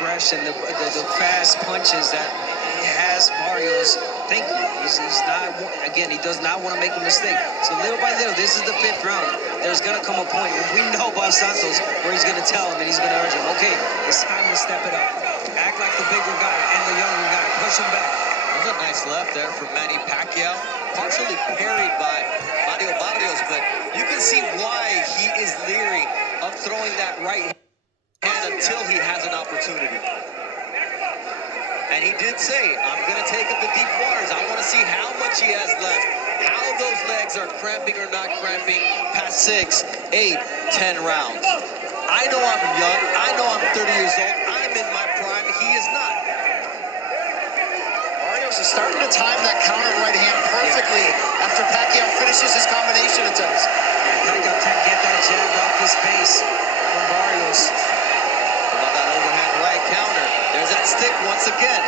aggression, the fast punches that has Barrios thinking. He's not, again, he does not want to make a mistake. So little by little, this is the 5th round. There's going to come a point where we know Bob Santos where he's going to tell him and he's going to urge him, okay, it's time to step it up. Act like the bigger guy and the younger guy. Push him back. There's a nice left there from Manny Pacquiao. Partially parried by Mario Barrios, but you can see why he is leery of throwing that right hand until he has an opportunity. And he did say, I'm going to take him to deep waters. I want to see how much he has left, how those legs are cramping or not cramping past 6, 8, 10 rounds. I know I'm young. I know I'm 30 years old. I'm in my prime. He is not. Barrios is starting to time that counter right hand perfectly after Pacquiao finishes his combination attempts. Yeah, Pacquiao can't get that jab off his face from Barrios. How about that overhand right counter? There's that stick once again.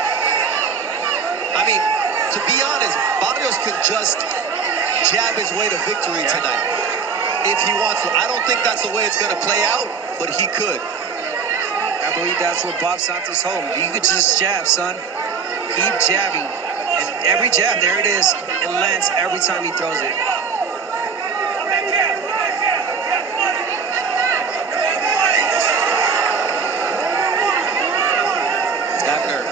I mean, to be honest, Barrios could just jab his way to victory tonight if he wants to. I don't think that's the way it's going to play out, but he could. I believe that's what Bob Santos told him. You could just jab, son. Keep jabbing. And every jab, there it is. It lands every time he throws it. Abner,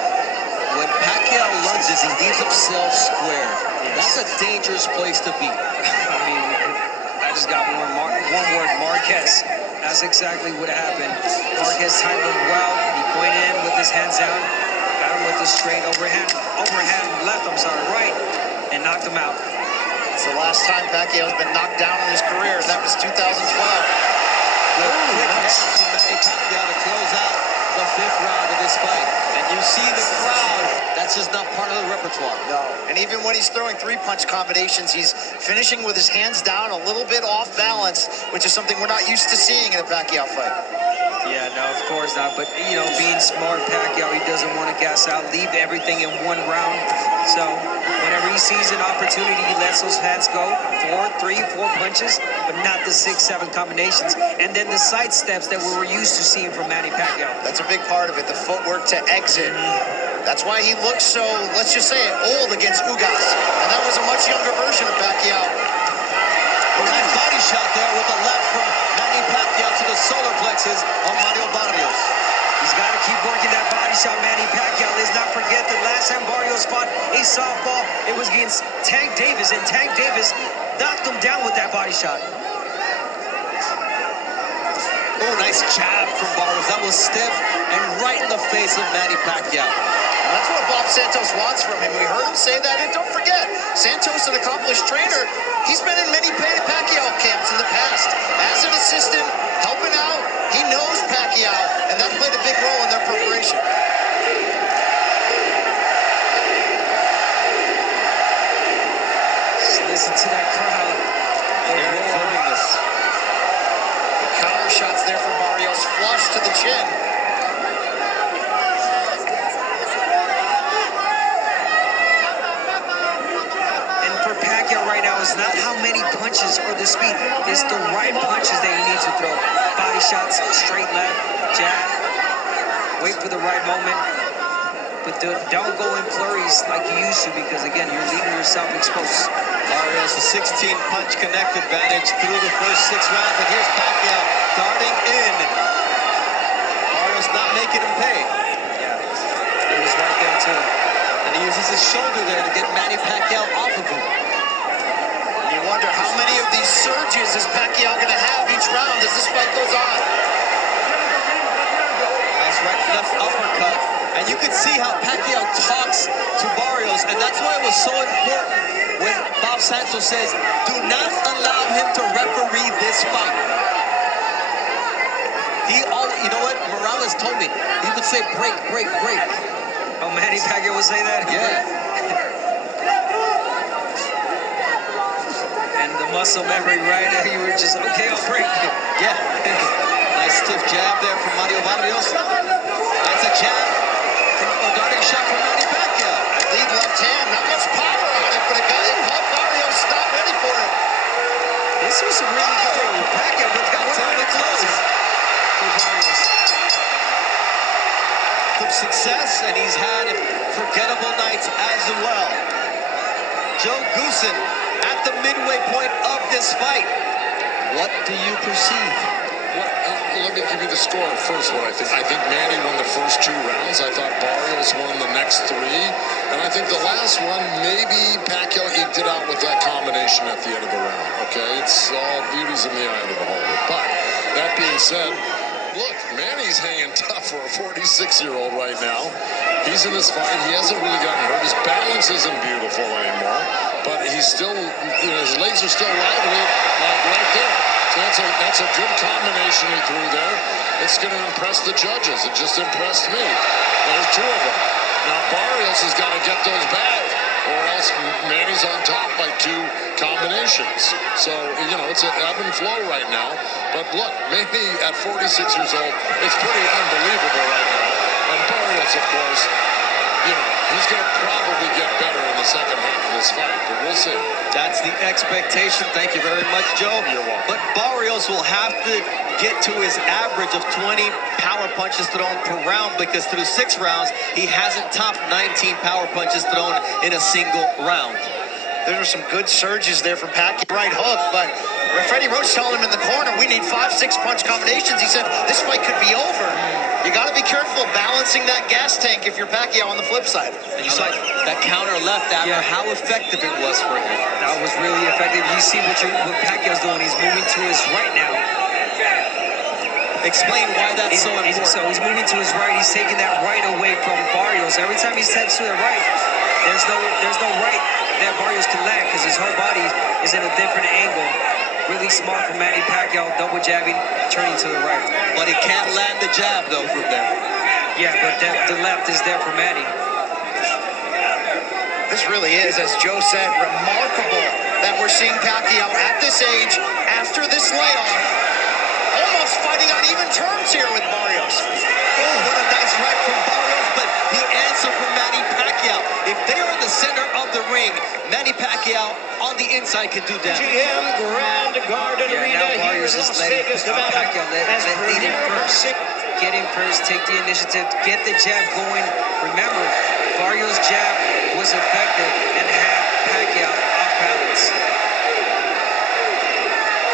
when Pacquiao lunges, he leaves himself square. That's a dangerous place to be. I mean, I just got one word, Marquez. That's exactly what happened. Marquez timed him well. He went in with his hands down, got him with the straight overhand left, right, and knocked him out. It's the last time Pacquiao's been knocked down in his career, and that was 2012. Quick hands from Manny Pacquiao to close out the 5th round of this fight. And you see the crowd, that's just not part of the repertoire. No, and even when he's throwing 3-punch combinations, he's finishing with his hands down, a little bit off balance, which is something we're not used to seeing in a Pacquiao fight. Yeah, no, of course not. But, you know, being smart, Pacquiao, he doesn't want to gas out, leave everything in one round. So whenever he sees an opportunity, he lets those hands go. 3, 4 punches, but not the 6, 7 combinations. And then the side steps that we were used to seeing from Manny Pacquiao. That's a big part of it, the footwork to exit. That's why he looks so, let's just say it, old against Ugas. And that was a much younger version of Pacquiao. Nice body shot there with the left from Manny Pacquiao to the solar plexus of Mario Barrios. He's got to keep working that body shot, Manny Pacquiao. Let's not forget that last time Barrios fought a softball, it was against Tank Davis, and Tank Davis knocked him down with that body shot. Oh, nice jab from Barrios. That was stiff and right in the face of Manny Pacquiao. And that's what Bob Santos wants from him. We heard him say that, and don't forget, Santos, an accomplished trainer, he's been in many Pacquiao camps in the past. As an assistant, helping out, he knows Pacquiao, and that played a big role in their preparation. Just listen to that crowd. They're enjoying this. Counter shots there for Barrios, flush to the chin. Right now, it's not how many punches or the speed. It's the right punches that you need to throw. Body shots, straight left, jab. Wait for the right moment. But don't go in flurries like you used to, because, again, you're leaving yourself exposed. Barrios, a 16-punch connect advantage through the first 6 rounds. And here's Pacquiao darting in. Barrios not making him pay. Yeah, he was right there, too. And he uses his shoulder there to get Manny Pacquiao off of him. You wonder how many of these surges is Pacquiao going to have each round as this fight goes on. Nice right left uppercut. And you can see how Pacquiao talks to Barrios, and that's why it was so important when Bob Santos says, do not allow him to referee this fight. You know what? Morales told me, he would say break, break, break. Oh, Manny Pacquiao would say that? Yeah. Muscle memory, right? You were just, okay, I'll break. Yeah. Nice stiff jab there from Mario Barrios. That's a jab. A darting shot from Manny Pacquiao. Lead left hand, not much power on it, but it caught Barrios, not ready for it. This was a really good Pacquiao, but that was really close for Barrios. success, and he's had forgettable nights as well. Joe Goosen at the midway point of this fight. What do you perceive? Well, let me give you the score first. What I think Manny won the first 2 rounds. I thought Barrios won the next 3, and I think the last one maybe Pacquiao eked it out with that combination at the end of the round. Okay, it's all beauty's in the eye of the beholder. But that being said, look, Manny's hanging tough for a 46-year-old right now. He's in this fight. He hasn't really gotten hurt. His balance isn't beautiful anymore, but he's still, his legs are still lively, like right there. So that's a good combination he threw there. It's going to impress the judges. It just impressed me. There's 2 of them. Now Barrios has got to get those back, or else Manny's on top by 2 combinations. So, it's an ebb and flow right now. But look, Manny at 46 years old, it's pretty unbelievable right now. And Barrios, of course, he's going to probably get better in the second half of this fight, but we'll see. That's the expectation. Thank you very much, Joe. You're welcome. But Barrios will have to get to his average of 20 power punches thrown per round, because through 6 rounds, he hasn't topped 19 power punches thrown in a single round. There were some good surges there from Pacquiao. Right hook, but Freddie Roach telling him in the corner, we need 5-6 punch combinations. He said, this fight could be over. You got to be careful balancing that gas tank if you're Pacquiao on the flip side. And you saw that counter left after, how effective it was for him. That was really effective. You see what Pacquiao's doing. He's moving to his right now. Explain why that's so important. So he's moving to his right. He's taking that right away from Barrios. Every time he steps to the right, there's no right that Barrios can land, because his whole body is in a different angle. Really smart from Manny Pacquiao, double jabbing, turning to the right. But he can't land the jab, though, from there. Yeah, but the left is there for Manny. This really is, as Joe said, remarkable that we're seeing Pacquiao at this age, after this layoff, almost fighting on even terms here with Barrios. Oh, what a nice right from Barrios, but the answer from Manny Pacquiao. If they are in the center of the ring, Manny Pacquiao on the inside can do damage. GM Grand Garden Arena here in Las Vegas, Nevada. Pacquiao let lead him first. Get him first, take the initiative, get the jab going. Remember, Barrios' jab was effective and had Pacquiao off balance.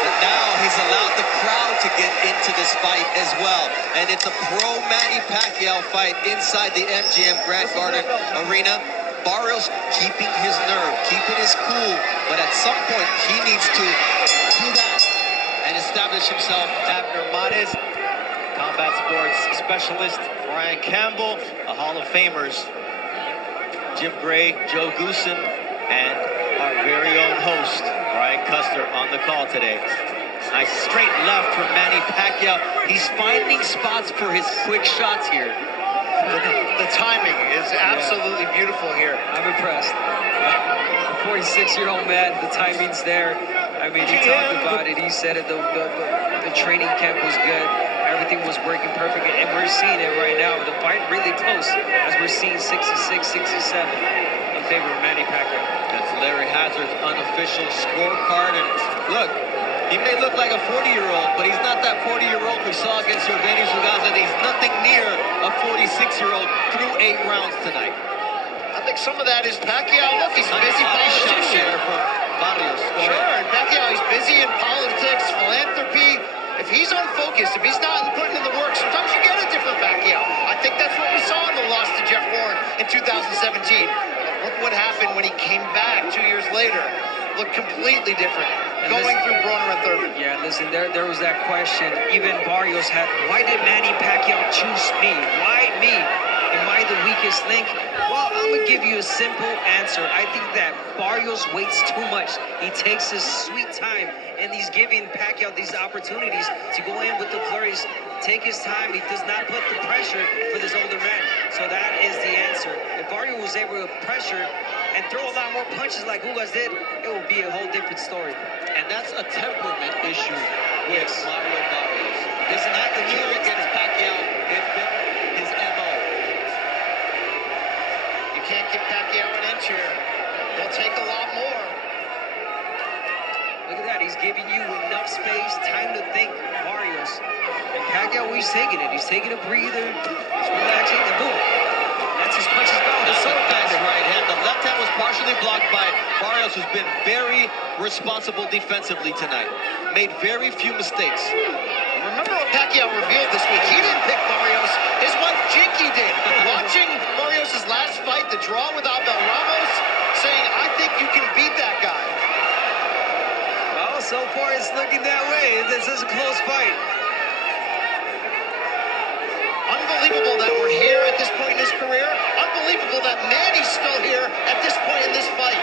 But now he's allowed the crowd to get into this fight as well. And it's a pro-Manny Pacquiao fight inside the MGM Grand Garden Arena. Barrios keeping his nerve, keeping his cool, but at some point he needs to do that and establish himself. Abner Manes, combat sports specialist Brian Campbell, the Hall of Famers Jim Gray, Joe Goosen, and our very own host Brian Custer on the call today. Nice straight left from Manny Pacquiao. He's finding spots for his quick shots here. The timing is absolutely beautiful here. I'm impressed. A 46-year-old man, the timing's there. I mean, he talked about it. He said it. The training camp was good. Everything was working perfectly, and we're seeing it right now. The fight really close, as we're seeing 66-67 in favor of Manny Pacquiao. That's Larry Hazard's unofficial scorecard. And look, he may look like a 40-year-old, but he's not that 40-year-old we saw against Yordenis Ugandan. He's nothing near a 46-year-old through 8 rounds tonight. I think some of that is Pacquiao. Look, he's busy politics there from Barrios. Sure, and Pacquiao, he's busy in politics, philanthropy. If he's unfocused, if he's not putting in the work, sometimes you get a different Pacquiao. I think that's what we saw in the loss to Jeff Ward in 2017. But look what happened when he came back 2 years later. Looked completely different. Going through Broner and Thurman. Yeah, listen, there was that question. Even Barrios had, why did Manny Pacquiao choose me? Why me? Am I the weakest link? Well, I'm going to give you a simple answer. I think that Barrios waits too much. He takes his sweet time, and he's giving Pacquiao these opportunities to go in with the flurries, take his time. He does not put the pressure for this older man. So that is the answer. If Barrios was able to pressure and throw a lot more punches like Ugas did, it would be a whole different story. And that's a temperament issue with Mario Barrios. It's not the cheer against Pacquiao. It's been his MO. You can't get Pacquiao an inch here. He'll take a lot more. Look at that. He's giving you enough space, time to think, Barrios. And Pacquiao, he's taking it. He's taking a breather. He's relaxing, and boom. partially blocked by Barrios, who's been very responsible defensively tonight. Made very few mistakes. Remember what Pacquiao revealed this week? He didn't pick Barrios. His wife Jinky did. Watching Barrios' last fight, the draw with Abel Ramos, saying, I think you can beat that guy. Well, so far it's looking that way. This is a close fight. Unbelievable that we're here at this point in his career. Unbelievable that Manny's still here at this point in this fight.